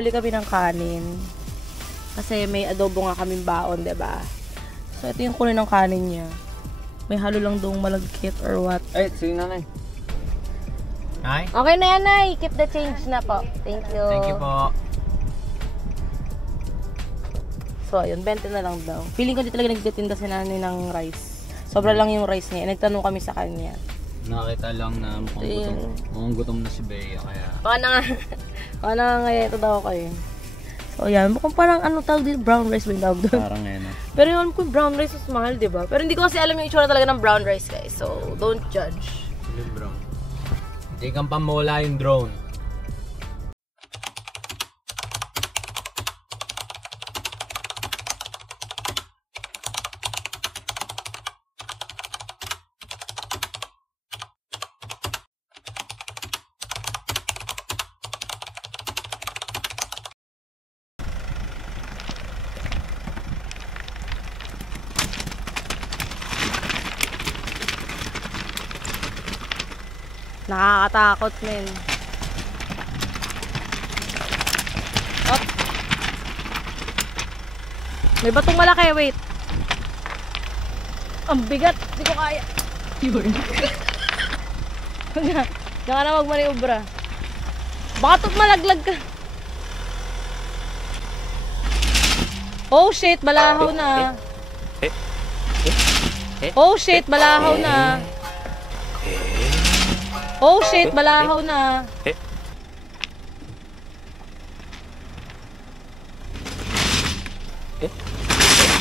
bumili kami ng kanin. Kasi may adobo nga kaming baon, diba? So, ito yung kulay ng kanin niya. May halo lang doong malagkit or what. Ay, sige nanay. Nay? Okay na yan, Nay. Keep the change na po. Thank you. Thank you po. So, ayun. 20 na lang daw. Feeling ko di talaga nagtitinda si nanay ng rice. Sobra lang yung rice niya. Nagtanong kami sa kanya. Nakita lang na mukhang gutom na si Bea, kaya... Baka na nga ngayon ito daw kayo. So, yan. Mukhang parang ano tawag din, brown rice ba yung tawag doon? Parang yan. Pero yun kung brown rice mas mahal, diba? Pero hindi ko kasi alam yung itsura talaga ng brown rice, guys. So, don't judge. Yung brown. Hindi kang pamula yung drone. Nakakatakot, men. Up. May batong malaki, wait. Ang bigat, hindi ko kaya. Yun. Diyan ka na magmaniobra. Baka malaglag ka. Oh shit, balahaw na. Oh shit, balahaw na. Oh shit, balahaw na.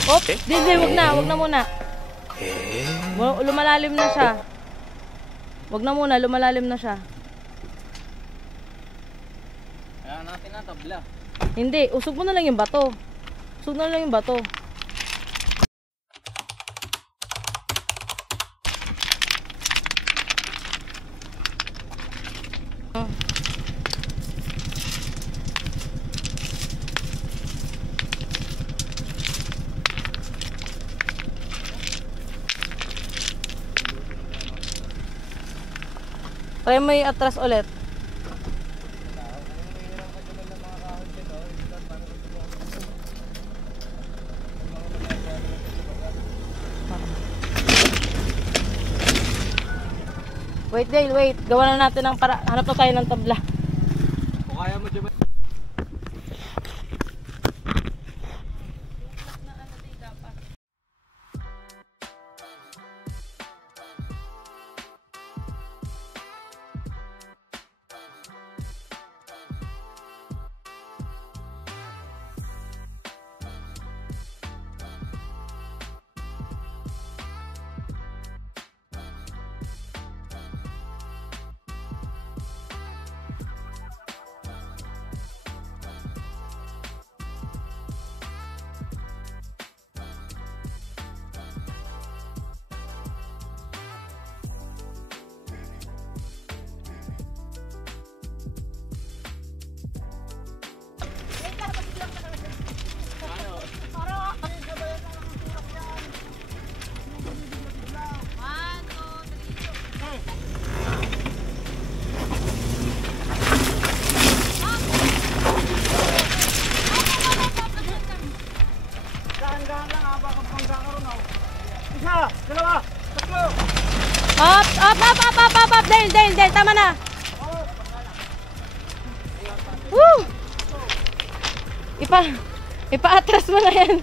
Oh, hindi, wag na muna. Lumalalim na siya. Wag na muna, lumalalim na siya. Kaya natin na tabla. Hindi, usog mo na lang yung bato. Usog na lang yung bato. Try mo yung atras ulit. Wait, Dale, wait. Gawa na natin ng para hanap na tayo ng tabla. Kung kaya mo dyan. Up, Dale, tama na. Woo! Ipa-atras mo na yan.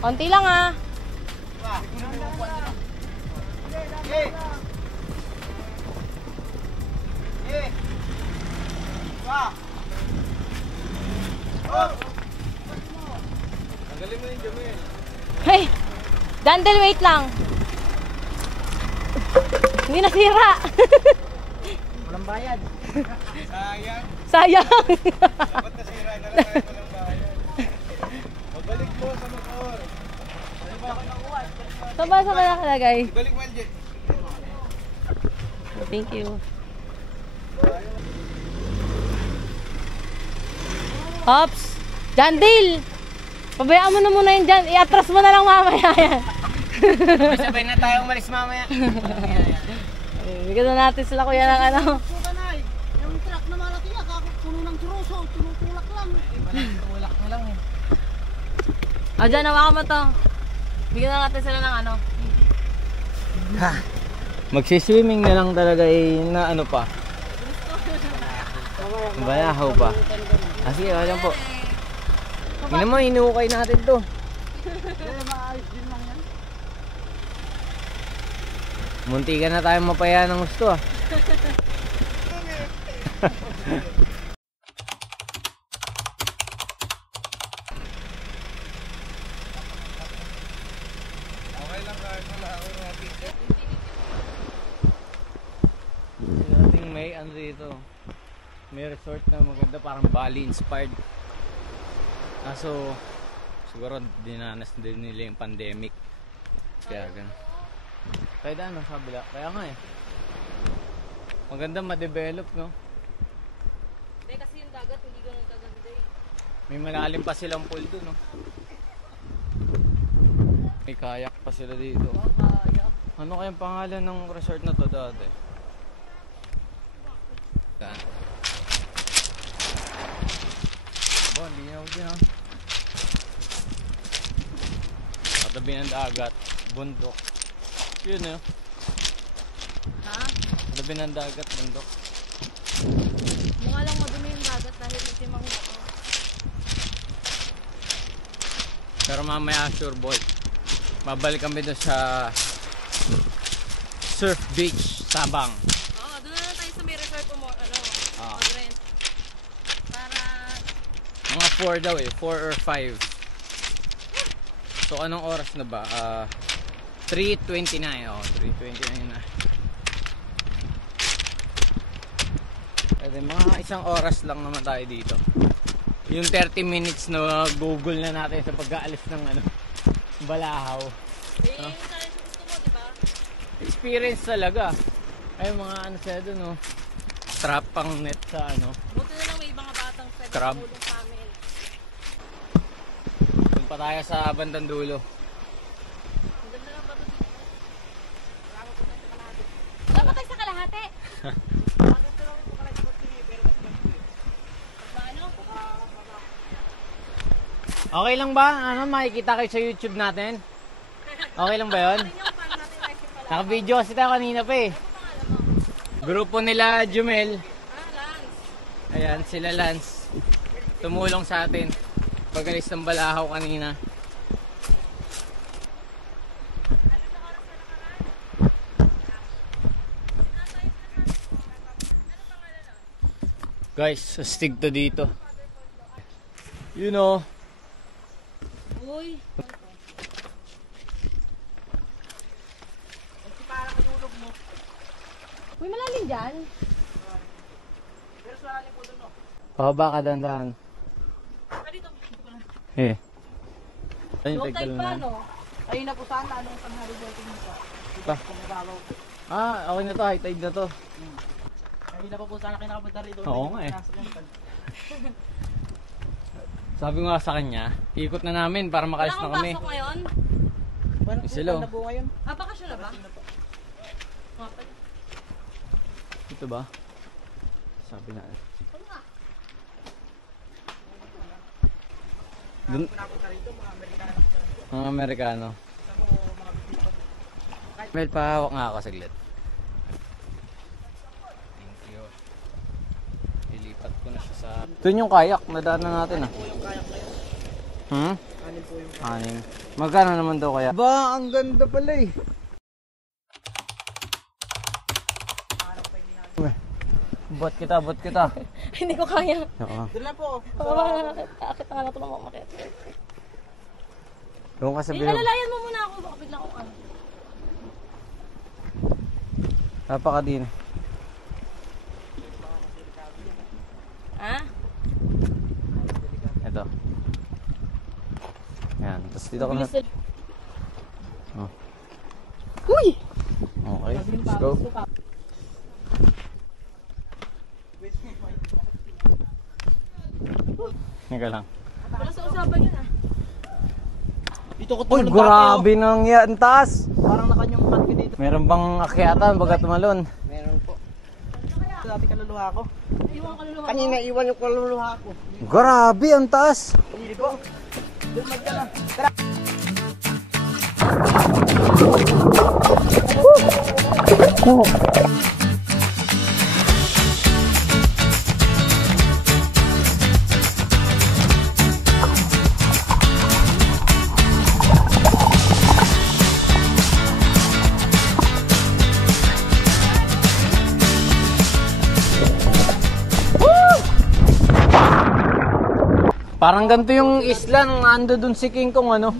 Konti lang ah. Tanggalin mo yung Jamil. Hey, Dandel, wait lang. Hindi nasira. Walang bayad. Sayang. Dapat nasira na lang tayo walang bayad. Magbalik mo sa motor. Saan ba nakalagay? Ibalik mo LJ. Thank you. Hops! Dandel! Pabayaan mo na muna yun dyan. I-atras mo na lang mamaya yan. Sabay na tayo umalis mamaya. Bigyan na natin sila kuya ng ano. Sukanay, yung truck na malaki na, puno ng churuso, tinutulak lang. Tulak na lang eh. O dyan, hawakan mo to. Bigyan na natin sila ng ano. Ha. Magsiswimming na lang talaga eh, na ano pa. Bayahaw pa. Ah, sige, wala po. Tingnan mo, inuukay natin to. Maayos din lang yan. Munti ka na tayo mapaya ng gusto ah. Okay lang kahit wala ako natin. Dating may ano dito. May resort na maganda, parang Bali inspired. Kaso siguro dinanas din nila yung pandemic. Kaya ganun. Kaya ano sa kabila? Kaya nga eh. Maganda ma-develop, no? Hindi kasi yung dagat hindi ganun kaganda eh. May malalim pa silang pool doon, no? May kayak pa sila dito. Kaya. Ano kayang pangalan ng resort na to dati? Saan? Bon, hindi na ako dyan, ha? Katabi ng dagat, bundok. Yun, eh. Ha? Katabi ng dagat, bundok. Mukha lang madumi yung dagat dahil itimang ito. Pero mamaya, sure boy. Babalik kami doon sa Surf Beach, Sabang. Oo, doon na lang tayo sa may resort mo, ano, Ah. mag-rent. Para, Mga 4 daw eh, 4 or 5. So anong oras na ba? 3:29. Oh, 3:29 na. Pwede, mga isang oras lang naman tayo dito. Yung 30 minutes na Google na natin sa pag-aalis ng ano, Balahaw. eh, yung kaya sa gusto mo, di ba? Experience talaga. Ay mga ano sila dun, no? Trap pang net sa ano. Buti na lang may mga batang pwede Crab. tumulong sa amin. Doon pa tayo sa bandang dulo. Ang ganda lang ba ito dito? Wala pa tayo sa kalahati. Okay lang ba? Ano, makikita kayo sa YouTube natin? Okay lang ba yun? Naka-video kasi tayo kanina pa eh. Grupo nila Jumel. Ayan, sila Lance. Tumulong sa atin. Pag-alis ng Balahaw kanina. Guys, astig to dito. You know. Uy. Uy, malalim dyan. Pababa ka dandan. Eh. Ayun, Low tagtal tide pa, na. no? Ayun na po sana, anong tanghali dito nito? Pa. Kumababaw. Ah, okay na to. High tide na to. Ayun na po sana kinakapunta rito. Oo nga eh. Sabi ko nga sa kanya, ikot na namin para Wala makalis na kang kami. pasok ngayon? Parang Sila, oh. na po ngayon. Ah, bakasyon na ba? Nga pala. Ito ba? Sabi na. Oo nga. Dun, mga Amerikano. Mel, pahawak nga ako saglit. Thank you. Ilipat ko na siya sa... Doon yung kayak, nadaanan natin ah. Hmm? Kanin po yung Anim. Magkano naman daw kaya? Ba, ang ganda pala eh. Bot kita, bot kita. Hindi ko kaya. Oo. doon lang po. Akit na nga na ito mamamakit. Doon ka sa Eh, bilog. alalayan mo muna ako. Baka bigla akong ano. Napaka din. Ha? Ito. Yan. Tapos dito ko na. Bilis na- Oh. Uy! Okay, let's go. Teka lang. Wala sa usapan yun ah. Dito Gusto ko Uy, tumalon grabe nang yan, taas. Parang nakanyang pan ko dito. Meron bang akyatan baga tumalon? Meron po. Dati kaluluha ko. Kanina iwan yung kaluluha ko. Grabe, ang taas. Hindi po. Doon magdala. Parang ganito yung isla nung ando dun si King Kong, ano?